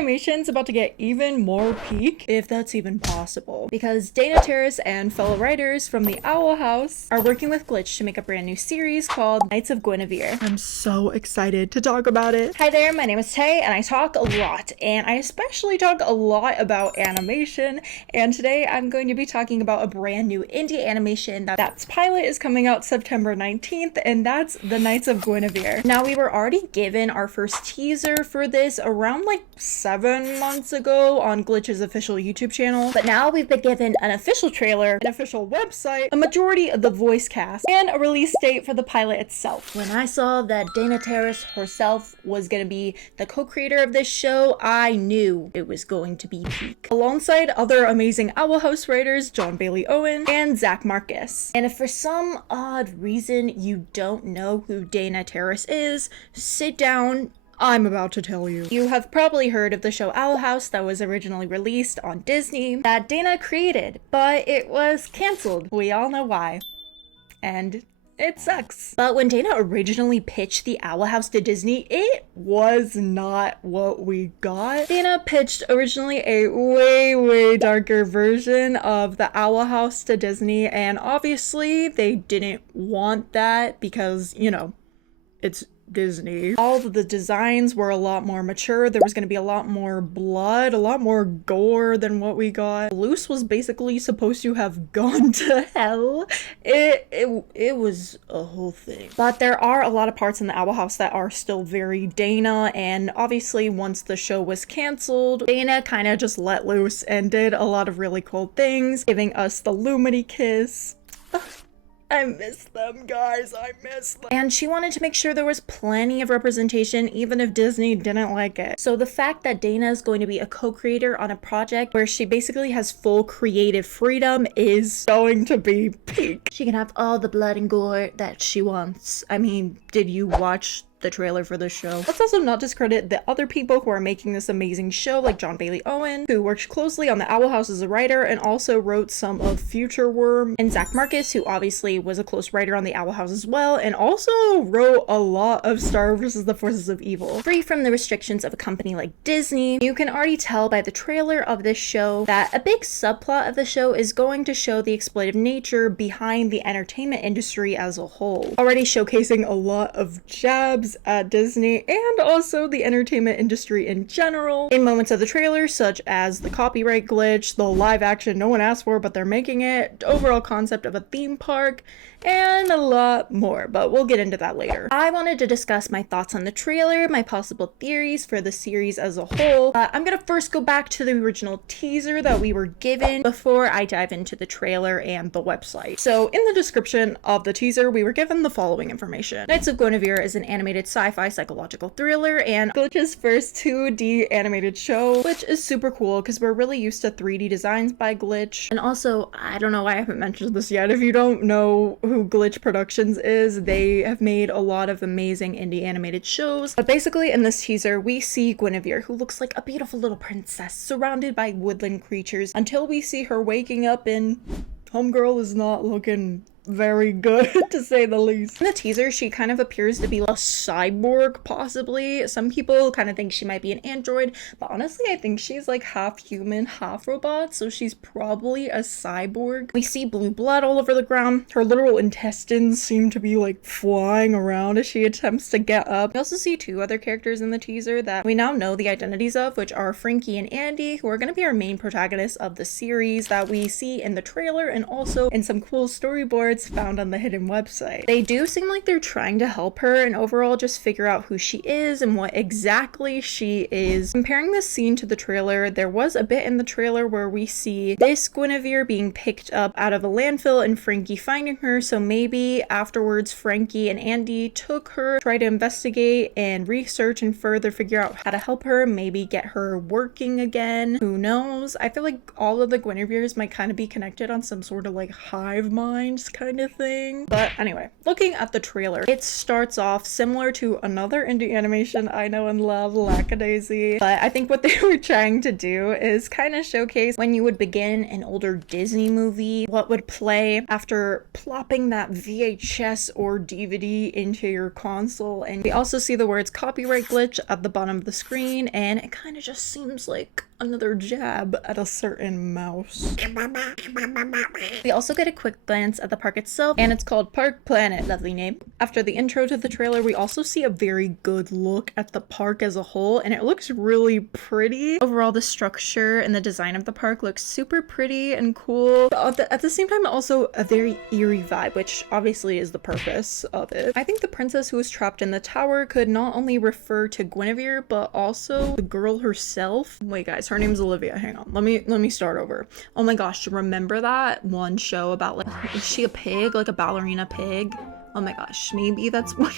animation's about to get even more peak, if that's even possible, because Dana Terrace and fellow writers from the Owl House are working with Glitch to make a brand new series called Knights of Guinevere. I'm so excited to talk about it. Hi there, my name is Tay, and I talk a lot, and I especially talk a lot about animation, and today I'm going to be talking about a brand new indie animation that's pilot is coming out September 19th, and that's the Knights of Guinevere. Now, we were already given our first teaser for this around like 7 months ago on Glitch's official YouTube channel, but now we've been given an official trailer, an official website, a majority of the voice cast, and a release date for the pilot itself. When I saw that Dana Terrace herself was going to be the co-creator of this show, I knew it was going to be peak, alongside other amazing Owl House writers John Bailey Owen and Zach Marcus. And if for some odd reason you don't know who Dana Terrace is, sit down, I'm about to tell you. You have probably heard of the show Owl House that was originally released on Disney that Dana created, but it was canceled. We all know why. And it sucks. But when Dana originally pitched the Owl House to Disney, it was not what we got. Dana pitched originally a way darker version of the Owl House to Disney, and obviously they didn't want that because, you know, it's Disney. All of the designs were a lot more mature. There was going to be a lot more blood, a lot more gore than what we got. Luce was basically supposed to have gone to hell. It was a whole thing. But there are a lot of parts in the Owl House that are still very Dana, and obviously once the show was canceled, Dana kind of just let loose and did a lot of really cool things, giving us the Lumity kiss. I miss them, guys. I miss them. And she wanted to make sure there was plenty of representation, even if Disney didn't like it. So the fact that Dana is going to be a co-creator on a project where she basically has full creative freedom is going to be peak. She can have all the blood and gore that she wants. I mean, did you watch the trailer for this show? Let's also not discredit the other people who are making this amazing show, like John Bailey Owen, who worked closely on the Owl House as a writer and also wrote some of Future Worm, and Zach Marcus, who obviously was a close writer on the Owl House as well, and also wrote a lot of Star vs. the Forces of Evil. Free from the restrictions of a company like Disney, you can already tell by the trailer of this show that a big subplot of the show is going to show the exploitive nature behind the entertainment industry as a whole, already showcasing a lot of jabs at Disney and also the entertainment industry in general in moments of the trailer, such as the copyright glitch, the live action no one asked for but they're making it, overall concept of a theme park, and a lot more, but we'll get into that later. I wanted to discuss my thoughts on the trailer, my possible theories for the series as a whole. I'm gonna first go back to the original teaser that we were given before I dive into the trailer and the website. So in the description of the teaser, we were given the following information. Knights of Guinevere is an animated sci-fi psychological thriller and Glitch's first 2D animated show, which is super cool because we're really used to 3D designs by Glitch. And also, I don't know why I haven't mentioned this yet. If you don't know who Glitch Productions is, they have made a lot of amazing indie animated shows. But basically in this teaser, we see Guinevere, who looks like a beautiful little princess surrounded by woodland creatures, until we see her waking up and homegirl is not looking very good, to say the least. In the teaser, she kind of appears to be a cyborg, possibly. Some people kind of think she might be an android, but honestly, I think she's like half human, half robot, so she's probably a cyborg. We see blue blood all over the ground. Her literal intestines seem to be like flying around as she attempts to get up. We also see 2 other characters in the teaser that we now know the identities of, which are Frankie and Andy, who are going to be our main protagonists of the series that we see in the trailer and also in some cool storyboards found on the hidden website. They do seem like they're trying to help her and overall just figure out who she is and what exactly she is. Comparing this scene to the trailer, there was a bit in the trailer where we see this Guinevere being picked up out of a landfill and Frankie finding her, so maybe afterwards Frankie and Andy took her, try to investigate and research and further figure out how to help her, maybe get her working again. Who knows? I feel like all of the Guineveres might kind of be connected on some sort of like hive mind kind of thing. But anyway, looking at the trailer, it starts off similar to another indie animation I know and love, Lackadaisy. But I think what they were trying to do is kind of showcase when you would begin an older Disney movie, what would play after plopping that VHS or DVD into your console. And we also see the words copyright glitch at the bottom of the screen, and it kind of just seems like another jab at a certain mouse. We also get a quick glance at the park itself, and it's called Park Planet, lovely name. After the intro to the trailer, we also see a very good look at the park as a whole, and it looks really pretty. Overall, the structure and the design of the park looks super pretty and cool, but at the same time also a very eerie vibe, which obviously is the purpose of it. I think the princess who was trapped in the tower could not only refer to Guinevere, but also the girl herself. Wait guys, her name's Olivia. Hang on, let me start over. Oh my gosh, remember that one show about, like, is she a pig, like a ballerina pig? Oh my gosh, maybe that's what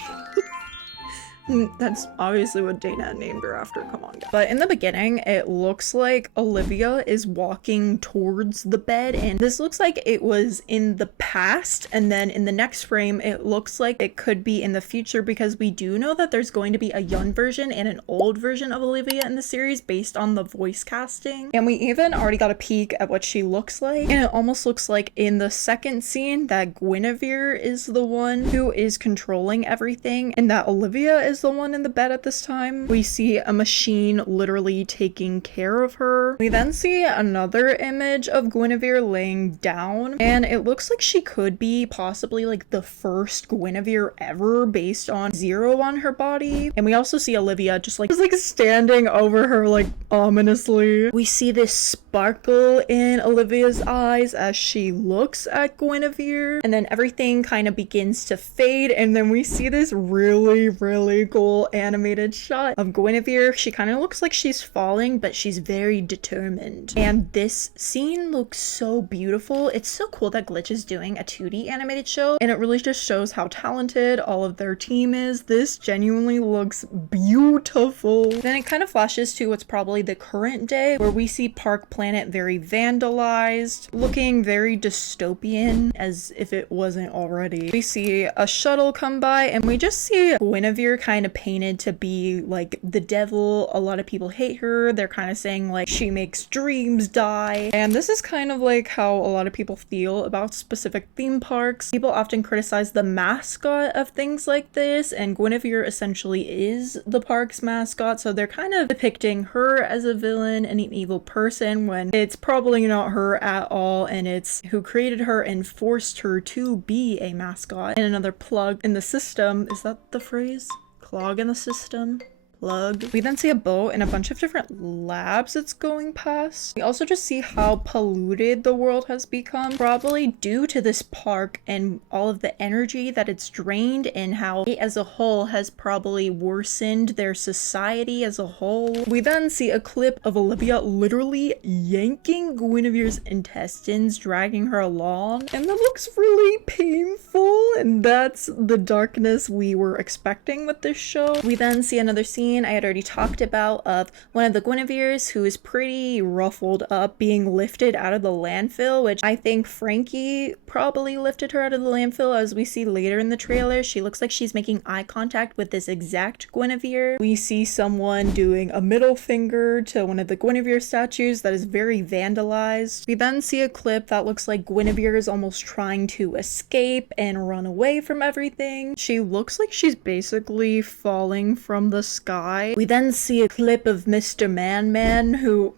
that's obviously what Dana named her after, come on guys. But in the beginning, it looks like Olivia is walking towards the bed, and this looks like it was in the past, and then in the next frame, it looks like it could be in the future, because we do know that there's going to be a young version and an old version of Olivia in the series based on the voice casting. And we even already got a peek at what she looks like, and it almost looks like in the second scene that Guinevere is the one who is controlling everything, and that Olivia is the one in the bed at this time. We see a machine literally taking care of her. We then see another image of Guinevere laying down, and it looks like she could be possibly like the first Guinevere ever based on Zero on her body. And we also see Olivia just like standing over her, like, ominously. We see this sparkle in Olivia's eyes as she looks at Guinevere, and then everything kind of begins to fade, and then we see this really cool animated shot of Guinevere. She kind of looks like she's falling, but she's very determined. And this scene looks so beautiful. It's so cool that Glitch is doing a 2D animated show, and it really just shows how talented all of their team is. This genuinely looks beautiful. Then it kind of flashes to what's probably the current day, where we see Park Planet very vandalized, looking very dystopian, as if it wasn't already. We see a shuttle come by, and we just see Guinevere kind of painted to be like the devil. A lot of people hate her. They're kind of saying like she makes dreams die. And this is kind of like how a lot of people feel about specific theme parks. People often criticize the mascot of things like this, and Guinevere essentially is the park's mascot, so they're kind of depicting her as a villain and an evil person when it's probably not her at all, and it's who created her and forced her to be a mascot. And another plug in the system, is that the phrase? Clog in the system? Plug. We then see a boat and a bunch of different labs it's going past. We also just see how polluted the world has become, probably due to this park and all of the energy that it's drained, and how it as a whole has probably worsened their society as a whole. We then see a clip of Olivia literally yanking Guinevere's intestines, dragging her along, and that looks really painful, and that's the darkness we were expecting with this show. We then see another scene I had already talked about of one of the Guineveres who is pretty ruffled up being lifted out of the landfill, which I think Frankie probably lifted her out of the landfill. As we see later in the trailer, she looks like she's making eye contact with this exact Guinevere. We see someone doing a middle finger to one of the Guinevere statues that is very vandalized. We then see a clip that looks like Guinevere is almost trying to escape and run away from everything. She looks like she's basically falling from the sky. We then see a clip of Mr. Man-Man, who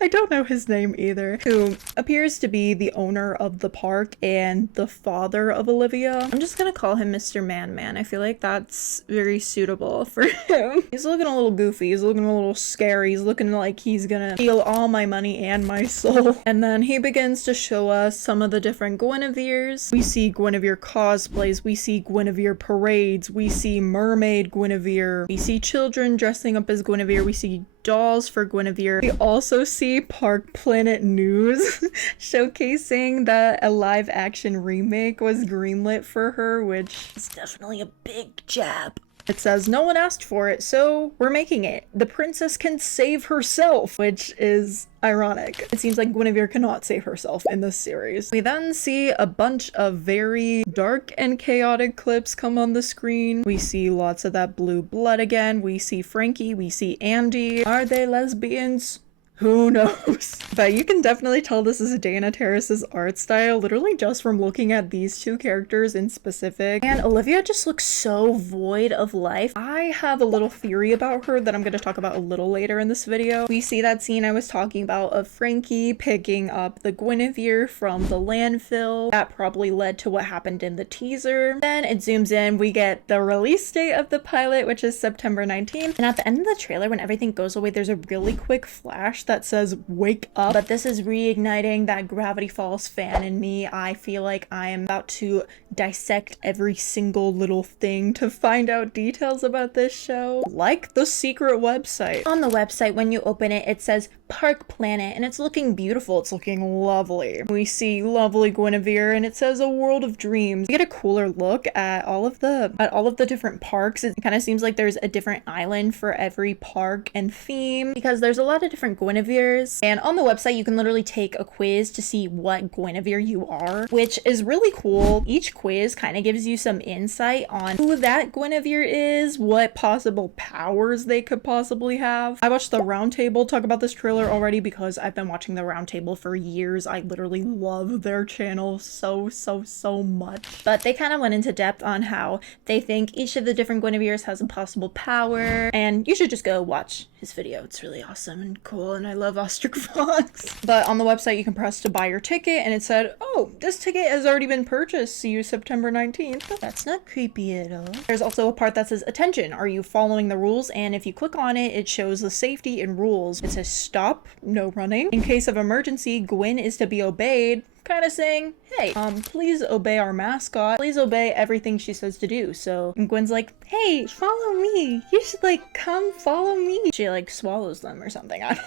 I don't know his name either, who appears to be the owner of the park and the father of Olivia. I'm just gonna call him Mr. Man-Man. I feel like that's very suitable for him. He's looking a little goofy. He's looking a little scary. He's looking like he's gonna steal all my money and my soul. And then he begins to show us some of the different Guineveres. We see Guinevere cosplays. We see Guinevere parades. We see mermaid Guinevere. We see children dressing up as Guinevere. We see dolls for Guinevere. We also see Park Planet News showcasing that a live action remake was greenlit for her, which is definitely a big jab It says, no one asked for it, so we're making it. The princess can save herself, which is ironic. It seems like Guinevere cannot save herself in this series. We then see a bunch of very dark and chaotic clips come on the screen. We see lots of that blue blood again. We see Frankie, we see Andy. Are they lesbians? Who knows? But you can definitely tell this is Dana Terrace's art style, literally just from looking at these two characters in specific. And Olivia just looks so void of life. I have a little theory about her that I'm going to talk about a little later in this video. We see that scene I was talking about of Frankie picking up the Guinevere from the landfill. That probably led to what happened in the teaser. Then it zooms in, we get the release date of the pilot, which is September 19th. And at the end of the trailer, when everything goes away, there's a really quick flash that says wake up, but this is reigniting that Gravity Falls fan in me. I feel like I am about to dissect every single little thing to find out details about this show, like the secret website. On the website, when you open it, it says Park Planet, and it's looking beautiful. It's looking lovely. We see lovely Guinevere, and it says a world of dreams. We get a cooler look at all of the different parks. It kind of seems like there's a different island for every park and theme, because there's a lot of different Guineveres. And on the website, you can literally take a quiz to see what Guinevere you are, which is really cool. Each quiz kind of gives you some insight on who that Guinevere is, what possible powers they could possibly have. I watched the Roundtable talk about this trailer already because I've been watching the Roundtable for years. I literally love their channel so much. But they kind of went into depth on how they think each of the different Guineveres has a possible power, and you should just go watch his video. It's really awesome and cool, and I love Ostrich Fox. But on the website, you can press to buy your ticket, and it said, oh, this ticket has already been purchased. See you September 19th. That's not creepy at all. There's also a part that says, attention, are you following the rules? And if you click on it, it shows the safety and rules. It says stop, no running. In case of emergency, Gwyn is to be obeyed. Kind of saying, hey, please obey our mascot. Please obey everything she says to do. So Gwyn's like, hey, follow me. You should come follow me. She swallows them or something. I don't know.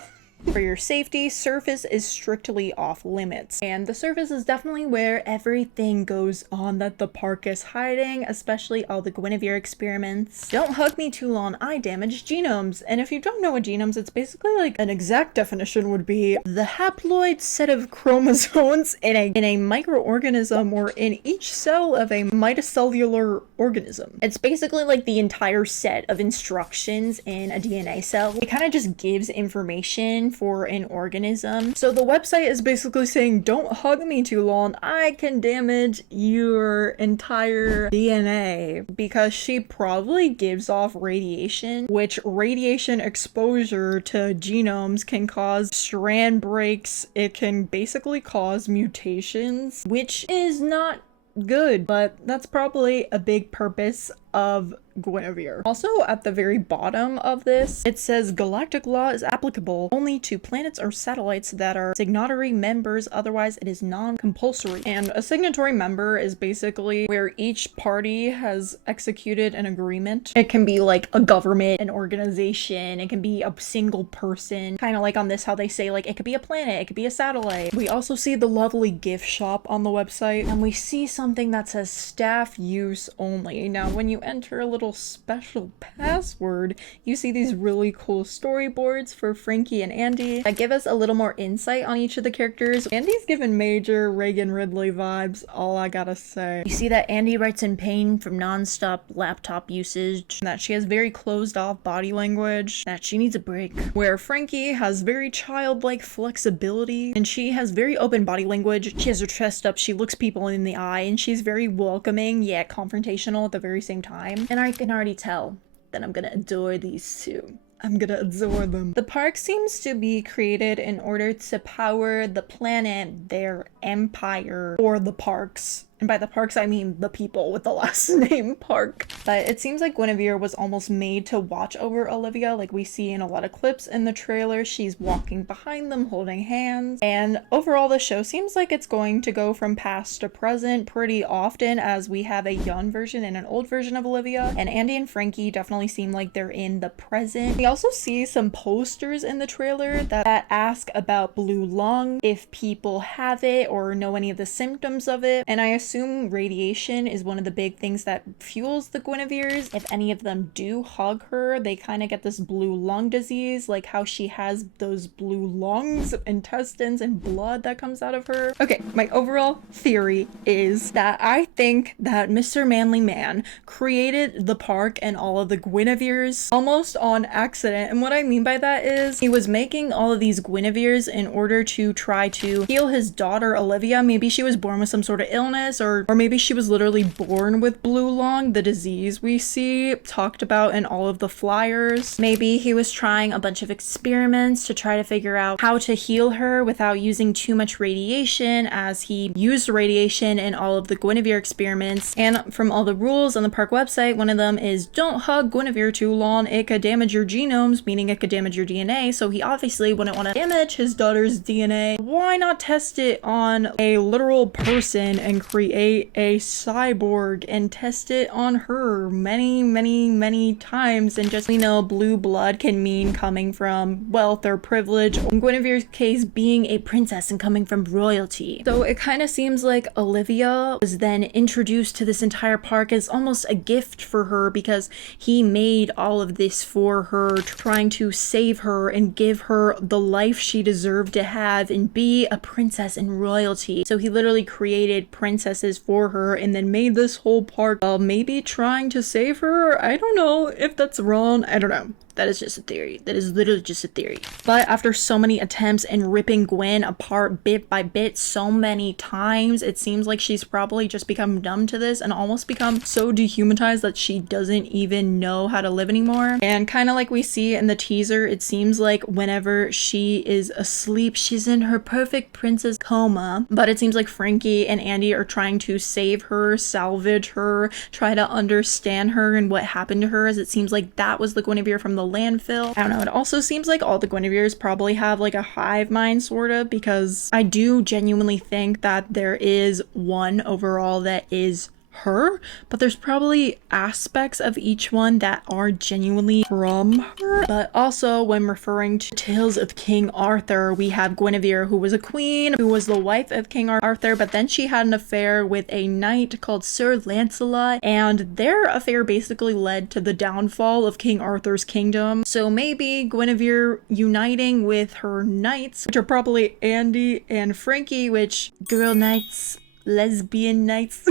For your safety, surface is strictly off limits. And the surface is definitely where everything goes on that the park is hiding, especially all the Guinevere experiments. Don't hug me too long, I damage genomes. And if you don't know what genomes, it's basically an exact definition would be the haploid set of chromosomes in a microorganism or in each cell of a mitocellular organism. It's basically the entire set of instructions in a DNA cell. It kind of just gives information for an organism. So the website is basically saying, don't hug me too long, I can damage your entire DNA, because she probably gives off radiation, which radiation exposure to genomes can cause strand breaks. It can basically cause mutations, which is not good, but that's probably a big purpose of Guinevere. Also, at the very bottom of this, it says galactic law is applicable only to planets or satellites that are signatory members, otherwise it is non-compulsory. And a signatory member is basically where each party has executed an agreement. It can be a government, an organization, it can be a single person, kind of on this how they say it could be a planet, it could be a satellite. We also see the lovely gift shop on the website, and we see something that says staff use only. Now when you enter a little special password, you see these really cool storyboards for Frankie and Andy that give us a little more insight on each of the characters. Andy's given major Reagan Ridley vibes, all I gotta say. You see that Andy writes in pain from non-stop laptop usage, that she has very closed off body language, that she needs a break. Where Frankie has very childlike flexibility, and she has very open body language. She has her chest up, she looks people in the eye, and she's very welcoming yet confrontational at the very same time. And I can already tell that I'm gonna adore these two. I'm gonna adore them. The park seems to be created in order to power the planet, their empire, or the parks. And by the parks, I mean the people with the last name Park. But it seems like Guinevere was almost made to watch over Olivia. We see in a lot of clips in the trailer, she's walking behind them, holding hands. And overall, the show seems like it's going to go from past to present pretty often, as we have a young version and an old version of Olivia. And Andy and Frankie definitely seem like they're in the present. We also see some posters in the trailer that ask about blue lung, if people have it or know any of the symptoms of it. And I assume assume radiation is one of the big things that fuels the Guineveres. If any of them do hug her, they kind of get this blue lung disease, like how she has those blue lungs, intestines, and blood that comes out of her. Okay, my overall theory is that I think that Mr. Manly Man created the park and all of the Guineveres almost on accident. And what I mean by that is he was making all of these Guineveres in order to try to heal his daughter Olivia. Maybe she was born with some sort of illness, or maybe she was literally born with blue lung, the disease we see talked about in all of the flyers. Maybe he was trying a bunch of experiments to try to figure out how to heal her without using too much radiation, as he used radiation in all of the Guinevere experiments. And from all the rules on the park website, one of them is don't hug Guinevere too long, it could damage your genomes, meaning it could damage your DNA. So he obviously wouldn't want to damage his daughter's DNA. Why not test it on a literal person and create a cyborg and test it on her many times? And just, we know blue blood can mean coming from wealth or privilege, in Guinevere's case being a princess and coming from royalty. So it kind of seems like Olivia was then introduced to this entire park as almost a gift for her, because he made all of this for her, trying to save her and give her the life she deserved to have and be a princess in royalty. So he literally created princesses for her and then made this whole park maybe trying to save her. I don't know if that's wrong. I don't know. That is just a theory. That is literally just a theory. But after so many attempts and ripping Gwen apart bit by bit so many times, it seems like she's probably just become numb to this and almost become so dehumanized that she doesn't even know how to live anymore. And kind of like we see in the teaser, it seems like whenever she is asleep, she's in her perfect princess coma. But it seems like Frankie and Andy are trying to save her, salvage her, try to understand her and what happened to her, as it seems like that was the Guinevere from the landfill. I don't know, it also seems like all the Guineveres probably have like a hive mind sort of, because I do genuinely think that there is one overall that is her, but there's probably aspects of each one that are genuinely from her. But also, when referring to tales of King Arthur, we have Guinevere, who was a queen, who was the wife of King Arthur, but then she had an affair with a knight called Sir Lancelot, and their affair basically led to the downfall of King Arthur's kingdom. So maybe Guinevere uniting with her knights, which are probably Andy and Frankie, which girl knights, lesbian knights.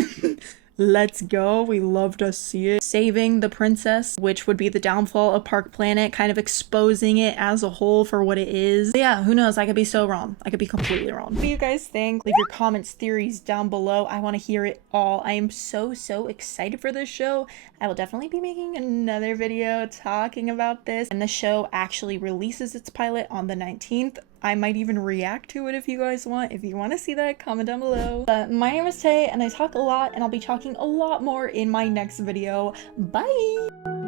Let's go. We love to see it. Saving the princess, which would be the downfall of Park Planet, kind of exposing it as a whole for what it is. But yeah, who knows? I could be so wrong. I could be completely wrong. What do you guys think? Leave your comments, theories down below. I want to hear it all. I am so excited for this show. I will definitely be making another video talking about this. And the show actually releases its pilot on the 19th. I might even react to it if you guys want. If you want to see that, comment down below. But my name is Tay, and I talk a lot, and I'll be talking a lot more in my next video. Bye!